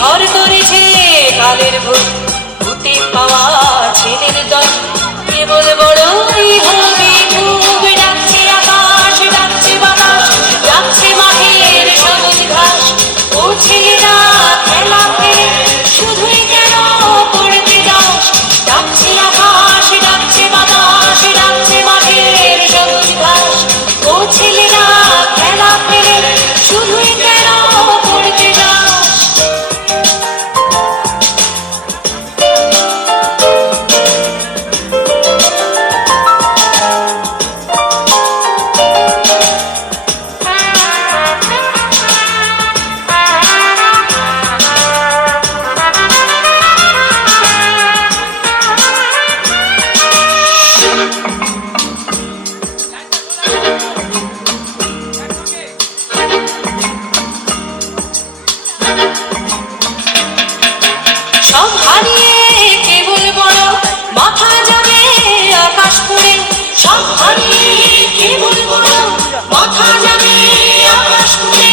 ঘর করেছে কালের ভূত, ভূতে পাওয়া ছেলের দল কেবল বড়ই হবে খুব। ডাকছে আকাশ, ডাকছে বাতাস, ডাকছে মাঠের সবুজ ঘাস। ও ছেলেরা খেলা ফেলে শুধুই কেন পড়তে যাস? ডাকছে আকাশ, ডাকছে বাতাস, ডাকছে মাঠের সবুজ ঘাস। ও ছেলেরা খেলা ফেলে শুধুই কেন পড়তে যাস? সব হারিয়ে কেবল বড় মাথা যাবে আকাশ পুড়ে। সব হারিয়ে কেবল বড় মাথা যাবে আকাশ পুড়ে।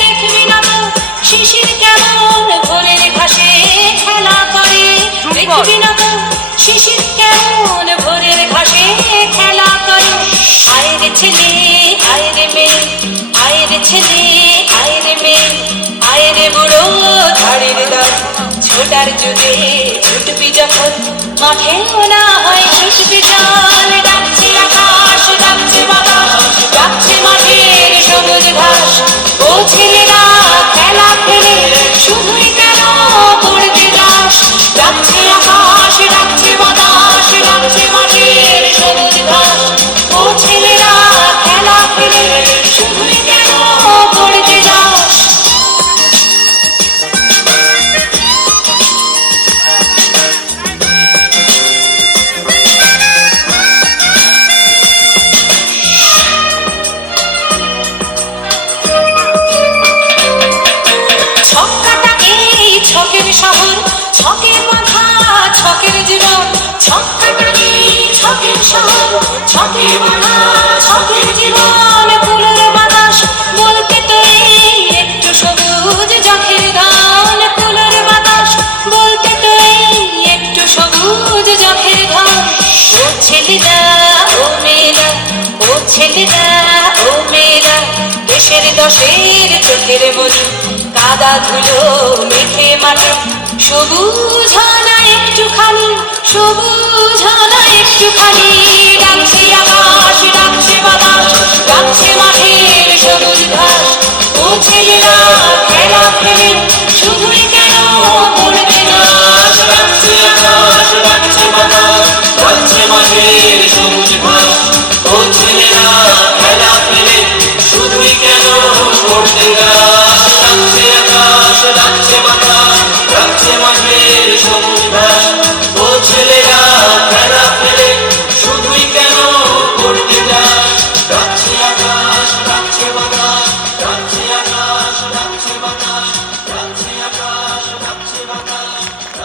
দেখবি না তো শিশির কেমন ভোরের ঘাসে খেলা করে? দেখবি না তো শিশির কেমন ভোরের ঘাসে খেলা করে? আয় রে ছেলে, আয় রে মেয়ে, আয় রে ছেলে, আয় রে মেয়ে, আয় রে বুড়ো ধারের দল। ছোটার যুগে ছুটবি যখন মাঠেও না হয় ছুটবি চল। ডাকছে আকাশ, ডাকছে বাতাস, ডাকছে মাঠের সবুজ ঘাস। ও ছেলেরা খেলা ফেলে শুধুই কেন পড়তে যাস? ডাকছে আকাশ, ডাকছে বাতাস, ডাকছে মাঠের সবুজ ঘাস। ও ছেলেরা খেলা ফেলে শুধুই কেন পড়তে যাস? ছক্কাটা এই ছকের শহর, ছকের মাথা ছকের জীবন। ছক্কাটা এই ছকের শহর, ছকের মাথা ছকের জীবন। ফুলের বাতাস বলতে তো এই একটু সবুজ যখের গান। ফুলের বাতাস বলতে তো এই একটু সবুজ যখের গান। ও ছেলেরা, ও মেয়েরা, ও ছেলেরা, ও মেয়েরা, দেশের দশের চোখের মনি কাদা ধুলো মেখে মাঠে। সবুজ না একটুখানি, সবুজ না একটুখানি। ডাকছে আকাশ, ডাকছে বাতাস, ডাকছে মাঠের সবুজ ঘাস। ও ছেলেরা খেলা ফেলে শুধুই কেন পড়তে যাস? ডাকছে আকাশ, ডাকছে বাতাস, ডাকছে মাঠের সবুজ ঘাস। ও ছেলেরা খেলা ফেলে শুধুই কেন পড়তে যাস? ডাকছে আকাশ, ডাকছে বাতাস, ডাকছে মাঠের সবুজ